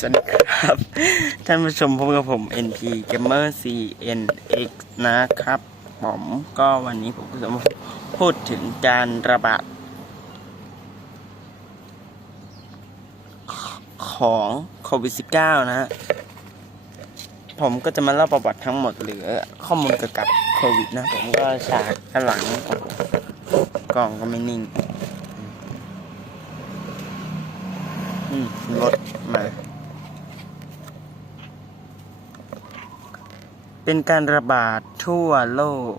สวัสดีครับ ท่านผู้ชมพบกับผม NP Gamer CNX นะครับ ผมก็วันนี้ผมจะมาพูดถึงการระบาดของโควิด -19 นะฮะ ผมก็จะมาเล่าประวัติทั้งหมดหรือข้อมูลเกี่ยวกับโควิดนะ ผมก็ฉากด้านหลังกล่องก็ไม่นิ่งรถมา เป็นการระบาดทั่วโลก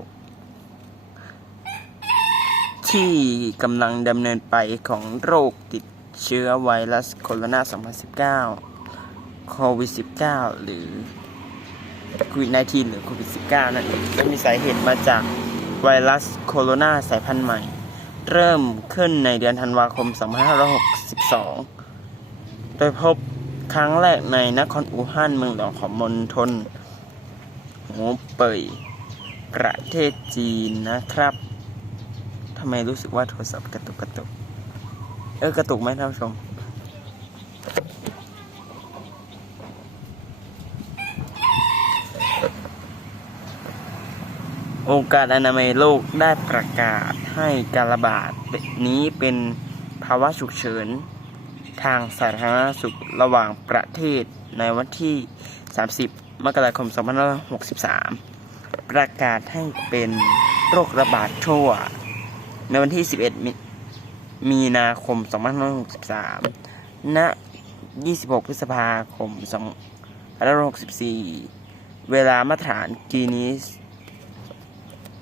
ที่กำลังดำเนินไปของโรคติดเชื้อไวรัสโคโรนา 2019 โควิด 19 หรือโควิด -19 หรือโควิด 19 นั่นเองและมีสาเหตุมาจากไวรัสโคโรนาสายพันธุ์ใหม่ เริ่มขึ้นในเดือนธันวาคม 2562 โดยพบครั้งแรกในนครอู่ฮั่นเมืองหลวงของมณฑล หูเป่ยประเทศจีนนะครับทำไมรู้สึกว่าโทรศัพท์กระตุกกระตุก เออกระตุกไหมท่านผู้ชมองค์การอนามัยโลกได้ประกาศให้การระบาดนี้เป็นภาวะฉุกเฉิน ทางสาธารณสุขระหว่างประเทศในวันที่ 30 มกราคม 2563 ประกาศให้เป็นโรคระบาดทั่ว ในวันที่ 11มิมีนาคม 2563 ณ 26 พฤษภาคม 2564 เวลามาตรฐานกีนิส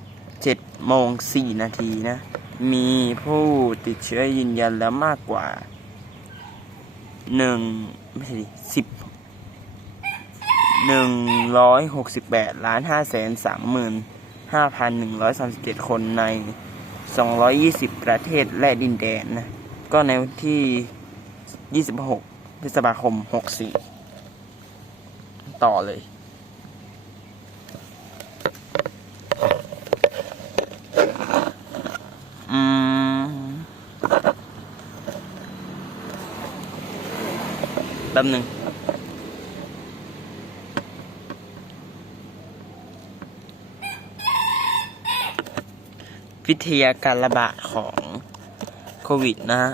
7โมง 4 นาทีนะ มีผู้ติดเชื้อยืนยันแล้วมากกว่าหนึ่งไม่ใช่ดิสิบ หนึ่งร้อยหกสิบแปดล้านห้าแสนสามหมื่นห้าพันหนึ่งร้อยสามสิบเจ็ดคนในสองร้อยยี่สิบประเทศและดินแดนนะ ก็ในวันที่ยี่สิบหกพฤษภาคมหกสี่ต่อเลยอืมแป๊บหนึ่ง วิทยาการระบาดของโควิดนะฮะ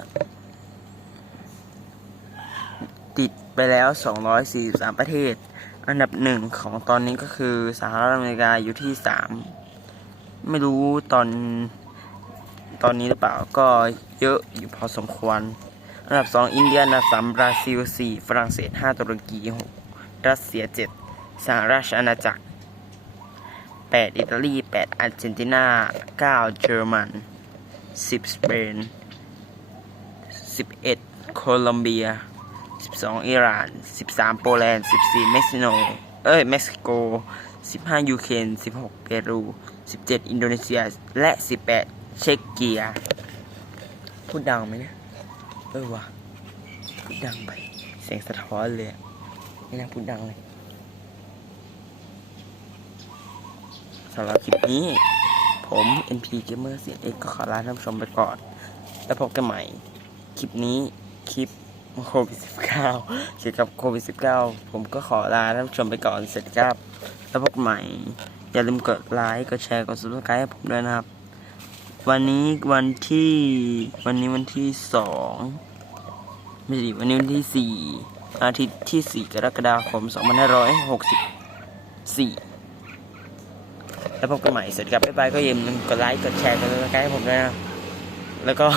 ติดไปแล้ว 243 ประเทศ อันดับหนึ่งของตอนนี้ก็คือสหรัฐอเมริกาอยู่ที่ 3 ไม่รู้ตอนตอนนี้หรือเปล่าก็เยอะอยู่พอสมควร อันดับ 2 อินเดีย อันดับ 3 บราซิล 4 ฝรั่งเศส 5 ตุรกี 6 รัสเซีย 7 สหราชอาณาจักร 8 อิตาลี 8 อาร์เจนตินา9เยอรมัน 10 สเปน 11 โคลอมเบีย 12 อิหร่าน 13 โปแลนด์ 14 เม็กซิโน เอ้ย เม็กซิโก 15 ยูเครน16 เปรู 17 อินโดนีเซีย และ 18 เช็กเกีย พูดดังไหมเนี่ย เออวะพูดดังไป เสียงสะท้อนเลยไม่น่าพูดดังเลย สำหรับคลิปนี้ ผม NP Gamer อ็กก็ขอลาท่านชมไปก่อน แล้วพบกันใหม่ คลิปนี้ คลิปโควิด19เกี่ยวกับโควิด19ผมก็ขอลาท่านชมไปก่อนเสร็จครับ แล้วพบใหม่ อย่าลืมกดไลค์กดแชร์กด subscribe ให้ผมด้วยนะครับ วันนี้วันที่วันนี้วันที่สองไม่ดีวันนี้วันที่สี่อาทิตย์ที่สี่กรกฎาคมสองพันห้าร้อยหกสิบสี่ แล้วพบกันใหม่สวัสดีครับบ๊ายบายก็อย่าลืมกดไลค์กดแชร์กด subscribe ให้ผมด้วยนะแล้วก็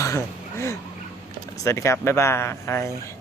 สวัสดีครับบ๊ายบาย